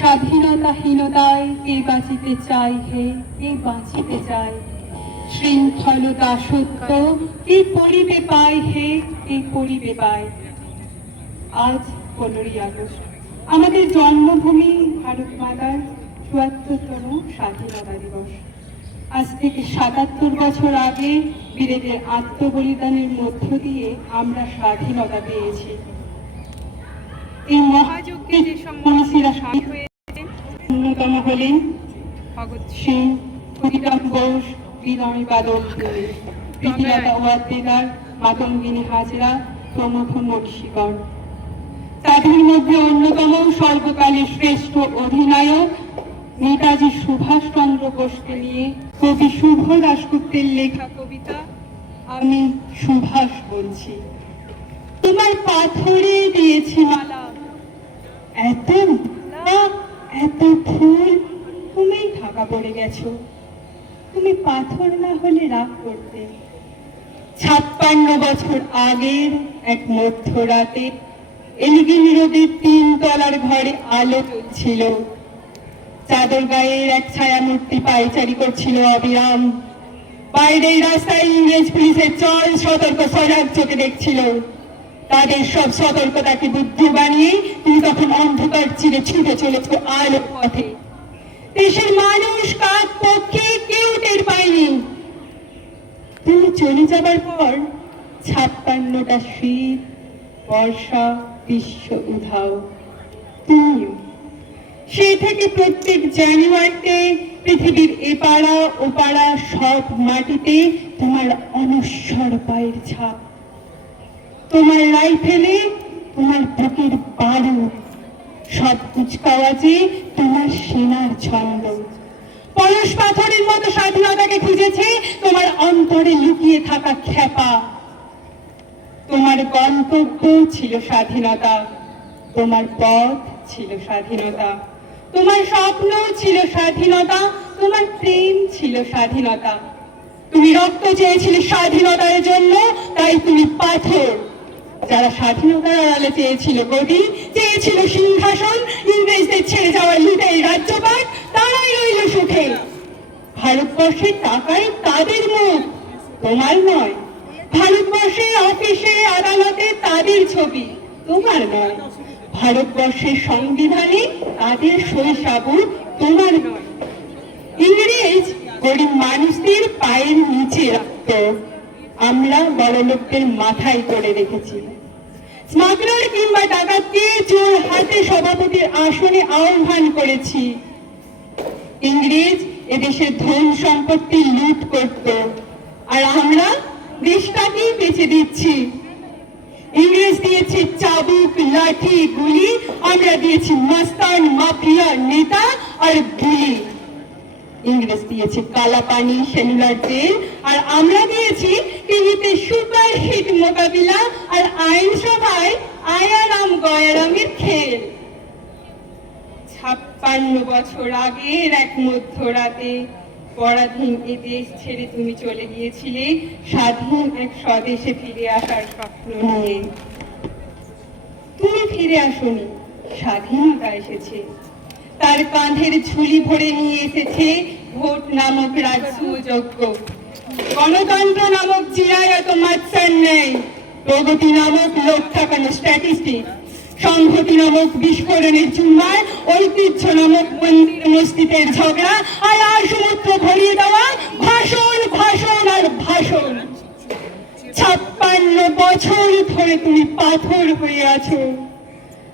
স্বাধীনতাহীনতায় কে বাঁচিতে চাই হে? কে বাঁচিতে চায়? শৃঙ্খল দাসত্ব কে পড়িবে পায় হে? কে পড়িবে পায়? আজ পনেরোই আগস্ট। আমাদের জন্মভূমি ভারত মাতার চুয়াত্তরতম স্বাধীনতা দিবস। আজ থেকে সাতাত্তর বছর আগে বীরেদের আত্মবলিদানের মধ্য দিয়ে আমরা স্বাধীনতা পেয়েছি। এই মহাযজ্ঞে যেসব মনীষীরা অন্যতম হলেন ভগৎ সিং ক্ষুদিরাম বিনয় বাদল প্রীতিলতা ওয়াদ্দেদার মাতঙ্গিনী হাজরা প্রমুখ মনীষীগণ তাদের মধ্যে অন্যতম সর্বকালের শ্রেষ্ঠ অধিনায়ক নেতাজি সুভাষচন্দ্র বোসকে নিয়ে কবি শুভ দাশগুপ্তের লেখা কবিতা আমি সুভাষ বলছি। তোমার পাথরে দিয়েছি মালা। এত মালা, এত ফুল তুমি ঢাকা পড়ে গেছো। তুমি পাথর না হলে রাগ করতে। ছাপ্পান্ন বছর আগের এক মধ্যরাতে রোদের তিন তলার ঘরে আলো ছিল চাদর গায়ের এক ছায়া মূর্তি পায়চারি করছিল অবিরাম। বাইরের রাস্তায় ইংরেজ পুলিশের চল সতর্ক সজাগ চোখে দেখছিল। তাদের সব সতর্কতাকে বুদ্ধি বানিয়ে তিনি তখন অন্ধকার চিরে ছুটে চলেছ আলো পথে। দেশের মানুষ কাক পক্ষে কেউ টের পায়নি। তুমি চলে যাবার পর ছাপ্পান্নটা শীত, বর্ষা বিশ্ব উধাও। সেই থেকে প্রত্যেক জানুয়ারিতে পৃথিবীর এপাড়া ওপাড়া সব মাটিতে তোমার অনশ্বর পায়ের ছাপ তোমার রাইফেলে তোমার বুকের বারুদ সব কুচকাওয়াজে তোমার সেনার ছন্দ। পরশ পাথরের মতো স্বাধীনতাকে খুঁজেছে তোমার অন্তরে লুকিয়ে থাকা খ্যাপা। তোমার গন্তব্য ছিল স্বাধীনতা। তোমার পথ ছিল স্বাধীনতা। তোমার স্বপ্ন ছিল স্বাধীনতা। তোমার প্রেম ছিল স্বাধীনতা। তুমি রক্ত চেয়েছিলে স্বাধীনতার জন্য, তাই তুমি পাথর। যারা স্বাধীনতার আড়ালে চেয়েছিল গদি চেয়েছিল সিংহাসন, ইংরেজদের ছেড়ে যাওয়া লুটাই রাজ্যপাট, তারাই রইল সুখে। ভারতবর্ষের টাকায় তাদের মুখ, তোমার নয়। ভারতবর্ষের অফিসে, আদালতে তাদের ছবি, তোমার নয়। ভারতবর্ষের সংবিধানে তাদের শৈশাবু তোমার নয়। ইংরেজ গরিব মানুষদের পায়ের নিচে রাখত। আমরা বড় লোকদের মাথায় করে রেখেছি। স্মাগলার কিংবা ডাকাতকে চোর হাতে সভাপতির আসনে আহ্বান করেছি, ইংরেজ এদেশের ধন সম্পত্তি লুট করত, আর আমরা দেশটাকেই বেঁচে দিচ্ছি। ইংরেজ দিয়েছে চাবুক, লাঠি, গুলি, আমরা দিয়েছি মাস্তান, মাফিয়া, নেতা আর গুলি। ইংরেজ দিয়েছে কালা পানি সেলুলার তেল, আর আমরা দিয়েছি টিভিতে সুপার হিট মোকাবিলা আর আইনসভায় আয়ারাম গয়ারামের খেল। ছাপ্পান্ন বছর আগের এক মধ্যরাতে পরাধীন এ দেশ ছেড়ে তুমি চলে গিয়েছিলে, স্বাধীন এক স্বদেশে ফিরে আসার স্বপ্ন নিয়ে। তুমি ফিরে আসনি, স্বাধীনতা এসেছে। তার কাঁধের ঝুলি ভরে নিয়ে এসেছে ভোট নামক রাজসুযজ্ঞ গণতন্ত্র নামক চিরায় এত মাৎসার নেই। প্রগতি নামক লোক থাকানো স্ট্যাটিস্টিক সংহতি নামক বিস্ফোরণের চুম্বায় ঐতিহ্য নামক মন্দির মসজিদের ঝগড়া, আর আর সমুদ্র ভরিয়ে দেওয়া ভাষণ ভাষণ আর ভাষণ। ছাপ্পান্ন বছর ধরে তুমি পাথর হয়ে আছো।